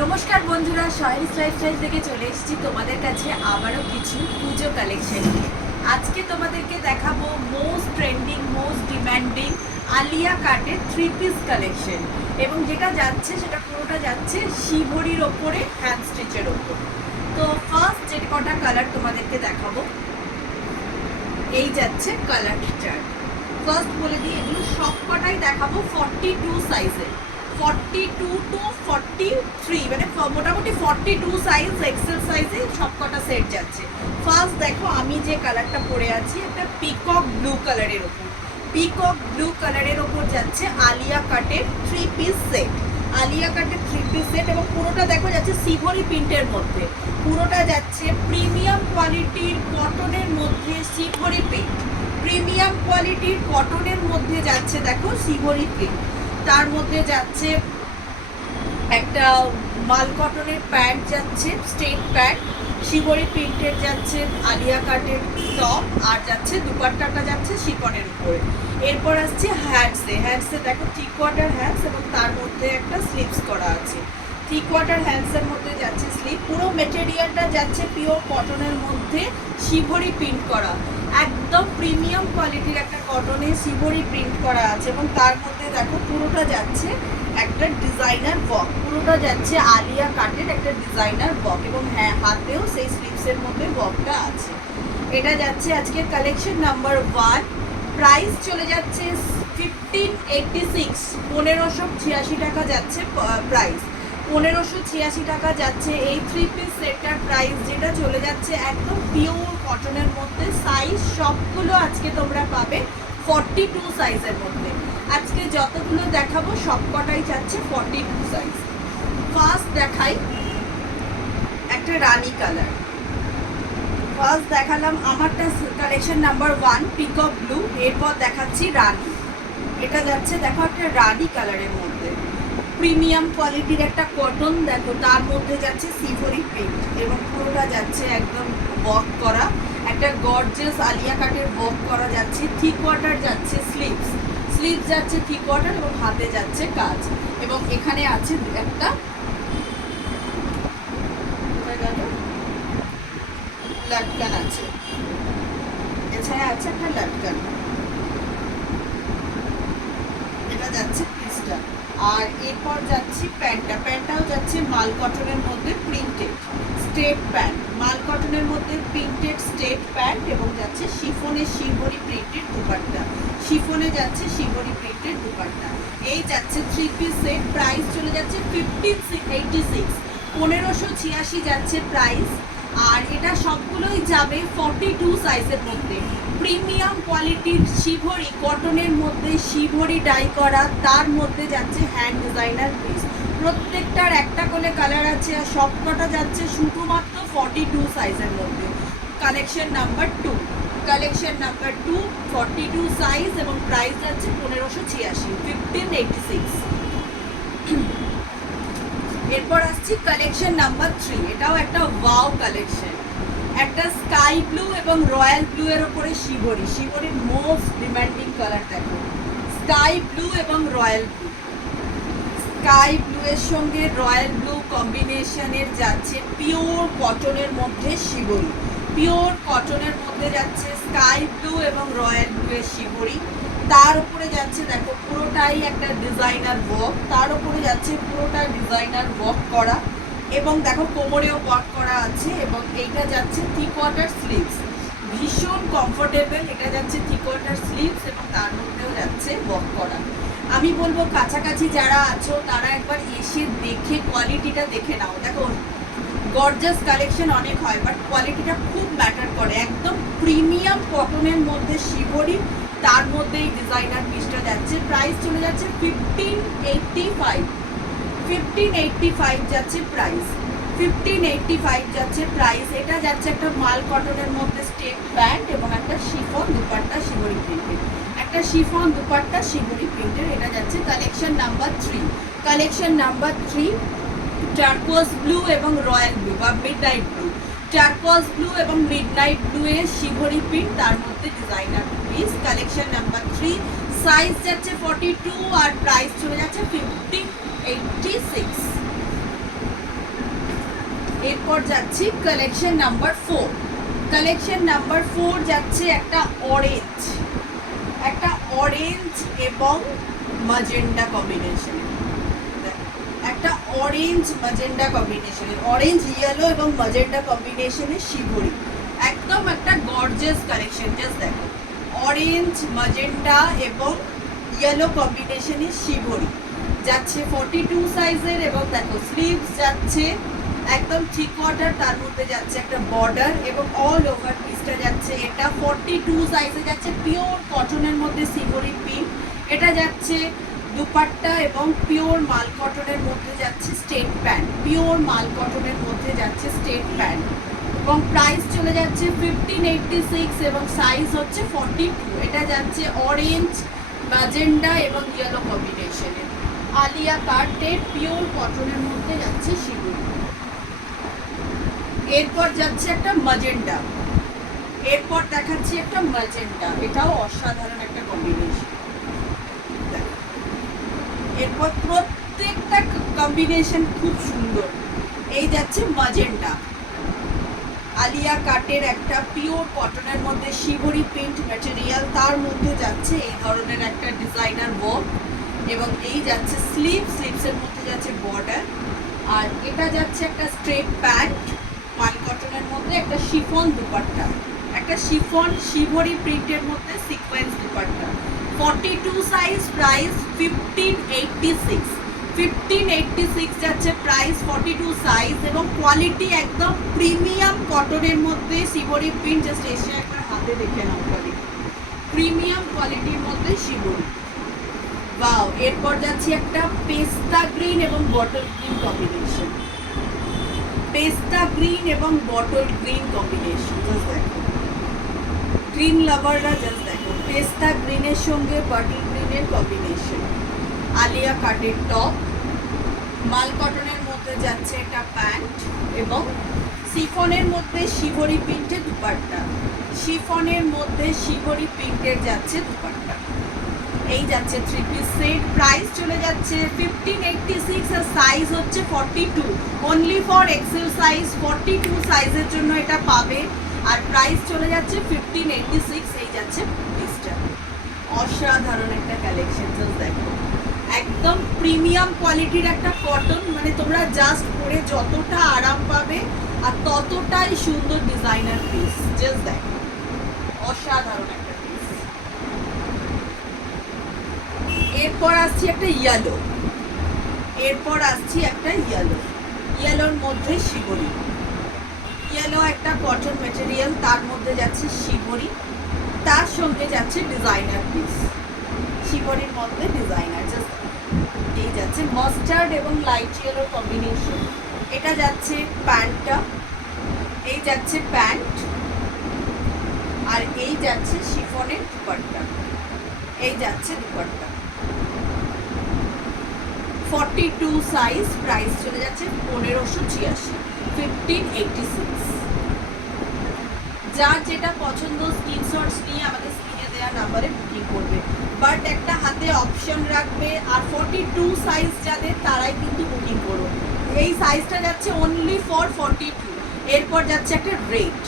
নমস্কার বন্ধুরা, সয়েলিস লাইফস্টাইল থেকে চলে এসেছি তোমাদের কাছে আবারও কিছু পুজো কালেকশন নিয়ে। আজকে তোমাদেরকে দেখাবো most trending, most demanding Alia কাটের 3 পিস কালেকশন। এবং যেটা যাচ্ছে সেটা পুরোটা যাচ্ছে শিভরির ওপরে, হ্যান্ড স্টিচের ওপর। তো ফার্স্ট যে কটা কালার তোমাদেরকে দেখাবো, এই যাচ্ছে কালার চার্ট। ফার্স্ট বলে দিই, এগুলো সব কটাই দেখাবো 42 সাইজের, 42 টু 43, মানে মোটামুটি 42 সাইজ, এক্সেল সাইজে সব কটা সেট যাচ্ছে। ফার্স্ট দেখো, আমি যে কালারটা পরে আছি একটা পিকক ব্লু কালারের ওপর, পিকক ব্লু কালারের ওপর যাচ্ছে আলিয়া কাটের 3 পিস সেট। আলিয়া কাটের 3 পিস সেট এবং পুরোটা দেখো যাচ্ছে সিভরি প্রিন্টের মধ্যে, পুরোটা যাচ্ছে প্রিমিয়াম কোয়ালিটির কটনের মধ্যে সিভরি প্রিন্ট, প্রিমিয়াম কোয়ালিটির কটনের মধ্যে যাচ্ছে দেখো সিভরি প্রিন্ট। তার মধ্যে যাচ্ছে একটা মাল কটনের প্যান্ট যাচ্ছে, স্ট্রেট প্যান্ট, শিবরি প্রিন্টের যাচ্ছে আলিয়া কাটের টপ, আর যাচ্ছে দুপাট্টাটা যাচ্ছে শিফনের উপরে। এরপর আসছে হ্যান্ডসে, হ্যান্ডসে দেখো 3/4 হ্যান্ডস এবং তার মধ্যে একটা স্লিভস করা আছে। 3/4 হ্যান্ডসের মধ্যে যাচ্ছে স্লিভ, পুরো মেটেরিয়ালটা যাচ্ছে পিওর কটনের মধ্যে শিবরি প্রিন্ট করা, একদম প্রিমিয়াম কোয়ালিটির একটা কটনে শিবরি প্রিন্ট করা আছে। এবং তার মধ্যে দেখো পুরোটা যাচ্ছে একটা ডিজাইনার ওয়ার্ক, পুরোটা যাচ্ছে আলিয়া কাটের একটা ডিজাইনার ওয়ার্ক এবং হ্যাঁ, হাতেও সেই স্লিভসের মধ্যে ওয়ার্কটা আছে। এটা যাচ্ছে আজকের কালেকশন নাম্বার 1। প্রাইস চলে যাচ্ছে 1586, 1586 টাকা যাচ্ছে প্রাইস, 1586 টাকা যাচ্ছে এই 3 পিস সেটটার প্রাইস, যেটা চলে যাচ্ছে একদম পিওর কটনের মধ্যে। সাইজ সবগুলো আজকে তোমরা পাবে 42 সাইজের মধ্যে। আজকে যতগুলো দেখাবো সবকটাই যাচ্ছে 42 সাইজ। ফার্স্ট দেখাই একটা রানী কালার, ফার্স্ট দেখালাম আমারটা কালেকশন নাম্বার 1 পিকক ব্লু, এরপর দেখাচ্ছি রানী। এটা যাচ্ছে দেখো একটা রানী কালারের মধ্যে, প্রিমিয়াম কোয়ালিটির একটা কটন, দেখো তার মধ্যে যাচ্ছে সিভরি প্রিন্ট এবং পুরোটা যাচ্ছে একদম ওয়ার্ক করা, একটা গর্জিয়াস আলিয়া কাটের ওয়ার্ক করা যাচ্ছে। 3/4 যাচ্ছে স্লিভস, স্লিভস যাচ্ছে 3/4 এবং হাতে যাচ্ছে কাজ। এবং এখানে আছে একটা লাটকান আছে, এছাড়া আছে একটা লাটকান। এটা যাচ্ছে পিসটা। আর এরপর যাচ্ছি প্যান্টটা, প্যান্টটাও যাচ্ছে মাল কটনের মধ্যে প্রিন্টেড স্টেট প্যান্ট, মাল কটনের মধ্যে প্রিন্টেড স্টেট প্যান্ট এবং যাচ্ছে শিফনের শিবরি প্রিন্টেড দুপাট্টা, শিফনে যাচ্ছে শিবরি প্রিন্টেড দুপাট্টা। এই যাচ্ছে 3 পিস সেট, প্রাইস চলে যাচ্ছে 1586, 1586 যাচ্ছে প্রাইস। আর এটা সবগুলোই যাবে 42 সাইজের মধ্যে, প্রিমিয়াম কোয়ালিটির শিভরি কটনের মধ্যে শিভরি ডাই করা, তার মধ্যে যাচ্ছে হ্যান্ড ডিজাইনার পিস। প্রত্যেকটার একটা করে কালার আছে আর সবকটা যাচ্ছে শুধুমাত্র 42 সাইজের মধ্যে। Collection number 2, collection number 2 42 size এবং প্রাইস যাচ্ছে 1586, 1586। এরপর আসছি কালেকশন নাম্বার 3, এটাও একটা ওয়াও কালেকশন, একটা স্কাই ব্লু এবং রয়্যাল ব্লু এর উপরে শিবরি, শিবরির মোস্ট ডিমান্ডিং কালার দেখো, স্কাই ব্লু এবং রয়্যাল ব্লু, স্কাই ব্লু এর সঙ্গে রয়্যাল ব্লু কম্বিনেশনের যাচ্ছে পিওর কটনের মধ্যে শিবরি, পিওর কটনের মধ্যে যাচ্ছে স্কাই ব্লু এবং রয়্যাল ব্লু এর শিবরি। তার উপরে যাচ্ছে দেখো পুরোটাই একটা ডিজাইনার ওয়ার্ক, তার উপরে যাচ্ছে পুরোটা ডিজাইনার ওয়ার্ক করা এবং দেখো কোমরেও ওয়ার্ক করা আছে। এবং এইটা যাচ্ছে 3/4 স্লিভস, ভীষণ কমফোর্টেবল, এটা যাচ্ছে 3/4 স্লিভস এবং তার মধ্যেও যাচ্ছে ওয়ার্ক করা। আমি বলবো কাছাকাছি যারা আছো তারা একবার এসে দেখে কোয়ালিটিটা দেখে নাও। দেখো গর্জাস কালেকশন অনেক হয় বাট কোয়ালিটিটা খুব ম্যাটার করে, একদম প্রিমিয়াম কটনের মধ্যে শিবরি, তার মধ্যে এই ডিজাইনার পিসটা যাচ্ছে। প্রাইস চলে যাচ্ছে 1585, 1585 যাচ্ছে প্রাইস, 1585 যাচ্ছে প্রাইস। এটা যাচ্ছে একটা মাল কটনের মধ্যে স্টেট প্যান্ট এবং একটা শিফন দুপাট্টা শিবরি প্রিন্টের, একটা শিফন দুপাট্টা শিবরি প্রিন্টের। এটা যাচ্ছে collection number 3, collection number 3 turquoise blue এবং রয়্যাল ব্লু বা মিডনাইট ব্লু, টার্কোয়াজ ব্লু এবং মিডনাইট ব্লু এর শিবরি প্রিন্ট, তার মধ্যে designer piece. Collection number 3, size যাচ্ছে 42 আর প্রাইস চলে যাচ্ছে 1586। এরপর যাচ্ছি কালেকশন নাম্বার 4। কালেকশন নাম্বার 4 যাচ্ছে একটা অরেঞ্জ এবং ম্যাজেন্ডা কম্বিনেশন। একটা অরেঞ্জ ম্যাজেন্ডা কম্বিনেশনের, অরেঞ্জ ইয়েলো এবং ম্যাজেন্ডা কম্বিনেশনের শিবরি, একদম একটা গর্জিয়াস কালেকশন। জাস্ট দেখো, অরেঞ্জ ম্যাজেন্ডা এবং ইয়েলো কম্বিনেশনের শিবরি যাচ্ছে 42 সাইজের। এবং দেখো স্লিভস যাচ্ছে একদম 3/4, তার মধ্যে যাচ্ছে একটা বর্ডার এবং অল ওভার পিসটা যাচ্ছে। এটা 42 সাইজে যাচ্ছে, পিওর কটনের মধ্যে শিবরি পিন। এটা যাচ্ছে দুপাট্টা এবং পিওর মাল কটনের মধ্যে যাচ্ছে স্টেট প্যান্ট, পিওর মাল কটনের মধ্যে যাচ্ছে স্টেট প্যান্ট। এবং প্রাইস চলে যাচ্ছে 1586 এবং সাইজ হচ্ছে 42। এটা যাচ্ছে অরেঞ্জ ম্যাজেন্ডা এবং ইয়েলো কম্বিনেশনে, আলিয়া কাটের পিওর কটনের মধ্যে যাচ্ছে শিবরি। এরপর যাচ্ছে একটা ম্যাজেন্ডা, এরপর দেখাচ্ছি একটা ম্যাজেন্ডা, এটাও অসাধারণ একটা কম্বিনেশন। এরপর প্রত্যেকটা কম্বিনেশন খুব সুন্দর। এই যাচ্ছে ম্যাজেন্ডা, আলিয়া কাটের একটা পিওর কটনের মধ্যে শিবরি প্রিন্ট ম্যাটেরিয়াল, তার মধ্যে যাচ্ছে এই ধরনের একটা ডিজাইনার ওয়ার্ক। এবং এই যাচ্ছে স্লিভসের মধ্যে যাচ্ছে বর্ডার। আর এটা যাচ্ছে একটা স্ট্রেট প্যান্ট মাল কটনের মধ্যে, একটা শিফন দুপাট্টা, একটা শিফন শিবরি প্রিন্টের মধ্যে সিকোয়েন্স দুপাট্টা। 42 সাইজ, প্রাইস 1586 যাচ্ছে প্রাইস, 42 সাইজ। এবং কোয়ালিটি একদম প্রিমিয়াম কটনের মধ্যে শিবরি প্রিন্ট। জাস্ট এসে একবার হাতে দেখে নাও, কোয়ালিটি প্রিমিয়াম কোয়ালিটির মধ্যে শিবরি। ওয়াও। এরপর যাচ্ছি একটা পেস্তা গ্রিন এবং বটল গ্রিন কম্বিনেশন, পেস্তা গ্রিন এবং বটল গ্রিন কম্বিনেশন। জাস্ট দেখো, গ্রিন লাভাররা জাস্ট দেখো, পেস্তা গ্রিনের সঙ্গে বটল গ্রিনের কম্বিনেশন, আলিয়া কাটের টপ, মাল কটনের মধ্যে যাচ্ছে এটা প্যান্ট এবং শিফনের মধ্যে শিবরি প্রিন্টের দুপাট্টা, শিফনের মধ্যে শিবরি প্রিন্টের যাচ্ছে দুপাট্টা। এই যাচ্ছে 3 পিস সেট, প্রাইস চলে যাচ্ছে 1586 আর সাইজ হচ্ছে 42, অনলি ফর এক্সেল সাইজ। 42 সাইজের জন্য এটা পাবে আর প্রাইস চলে যাচ্ছে 1586। এই যাচ্ছে পিসটা, অসাধারণ একটা কালেকশন। জাস্ট দেখো, একদম প্রিমিয়াম কোয়ালিটির একটা কটন, মানে তোমরা জাস্ট পরে যতটা আরাম পাবে আর ততটাই সুন্দর ডিজাইনার পিস। জাস্ট দেখো, অসাধারণ একটা পিস। এরপর আসছি একটা ইয়েলো, ইয়েলোর মধ্যে শিবরি, ইয়েলো একটা কটন ম্যাটেরিয়াল, তার মধ্যে যাচ্ছে শিবরি, তার সঙ্গে যাচ্ছে ডিজাইনার পিস, শিবরির মধ্যে ডিজাইনার। জাস্ট এই যাচ্ছে মাস্টার্ড এবং লাইট ইয়েলো কম্বিনেশন। এটা যাচ্ছে প্যান্টটা, এই যাচ্ছে প্যান্ট আর এই যাচ্ছে শিফনের দুপাট্টা, এই যাচ্ছে দুপাট্টা। 42 সাইজ, প্রাইস চলে যাচ্ছে 1586, 1586। যার যেটা পছন্দ স্ক্রিনশটস নিয়ে আমাদের স্ক্রিনে দেওয়া নাম্বারে বুকিং করবে, বাট একটা হাতে অপশন রাখবে। আর 42 সাইজ যাদের, তারাই কিন্তু বুকিং করো। এই সাইজটা যাচ্ছে অনলি ফর 42। এরপর যাচ্ছে একটা রেড,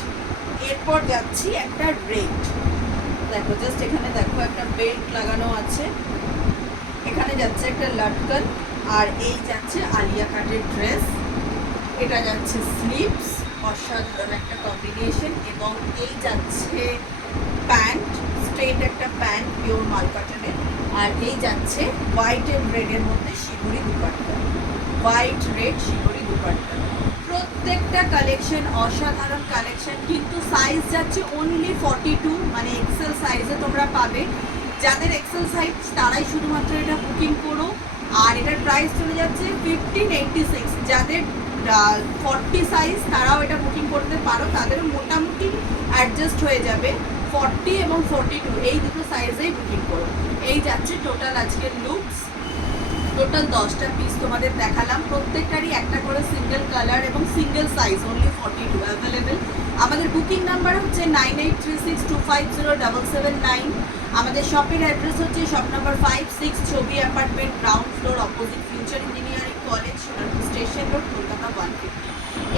এরপর যাচ্ছি একটা রেড। দেখো জাস্ট এখানে দেখো একটা বেল্ট লাগানো আছে, এখানে যাচ্ছে একটা লটকন, আর এই যাচ্ছে আলিয়া কাটের ড্রেস, এটা যাচ্ছে স্লিভস, অসাধারণ একটা কম্বিনেশন। এবং এই যাচ্ছে প্যান্ট, স্ট্রেট একটা প্যান্ট পিওর মাল কটনের। আর এই যাচ্ছে হোয়াইট এন্ড রেডের মধ্যে শিবরি দুপাট্টা, হোয়াইট রেড শিবরি দুপাট্টা। প্রত্যেকটা কালেকশন অসাধারণ কালেকশন, কিন্তু সাইজ যাচ্ছে অনলি 42, মানে এক্সেল সাইজে তোমরা পাবে। যাদের এক্সেল সাইজ তারাই শুধুমাত্র এটা বুকিং করো। আর এটার প্রাইস চলে যাচ্ছে 1586। যাদের 40 সাইজ তারাও এটা বুকিং করতে পারো, তাদেরও মোটামুটি অ্যাডজাস্ট হয়ে যাবে। 40 এবং 42 এই দুটো সাইজেই বুকিং করো। এই যাচ্ছে টোটাল আজকের লুকস, টোটাল 10টা পিস তোমাদের দেখালাম, প্রত্যেকটারই একটা করে সিঙ্গেল কালার এবং সিঙ্গেল সাইজ, অনলি 42 অ্যাভেলেবেল। আমাদের বুকিং নাম্বার হচ্ছে 9836250779। আমাদের শপের অ্যাড্রেস হচ্ছে শপ নাম্বার 56 ছবি apartment, ground floor, opposite future engineering college, Sonarpur station. Station road, Kolkata 150।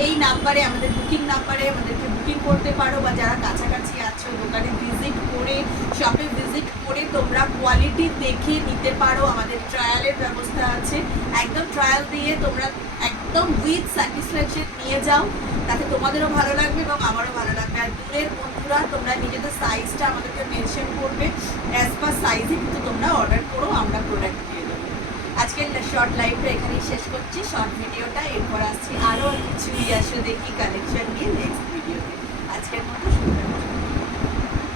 এই নাম্বারে আমাদের বুকিং নাম্বারে আমাদেরকে বুকিং করতে পারো, বা যারা কাছাকাছি আছো দোকানে ভিজিট করে, শপে ভিজিট করে তোমরা কোয়ালিটি দেখে নিতে পারো। আমাদের ট্রায়ালের ব্যবস্থা আছে, একদম ট্রায়াল দিয়ে তোমরা একদম উইথ স্যাটিসফ্যাকশন নিয়ে যাও, তাতে তোমাদেরও ভালো লাগবে এবং আমারও ভালো লাগবে। আর দূরের বন্ধুরা তোমরা নিজেদের সাইজটা আমাদেরকে মেনশন করবে, অ্যাজ পার সাইজে কিন্তু তোমরা অর্ডার করো, আমরা প্রোডাক্ট দিয়ে দেবো। আজকের শর্ট লাইভটা এখানেই শেষ করছি, শর্ট ভিডিওটা। এরপর আসছি আরও কিছু ইয়াশো দেখি কালেকশন নিয়ে নেক্সট ভিডিওতে। আজকের মতো শুরু।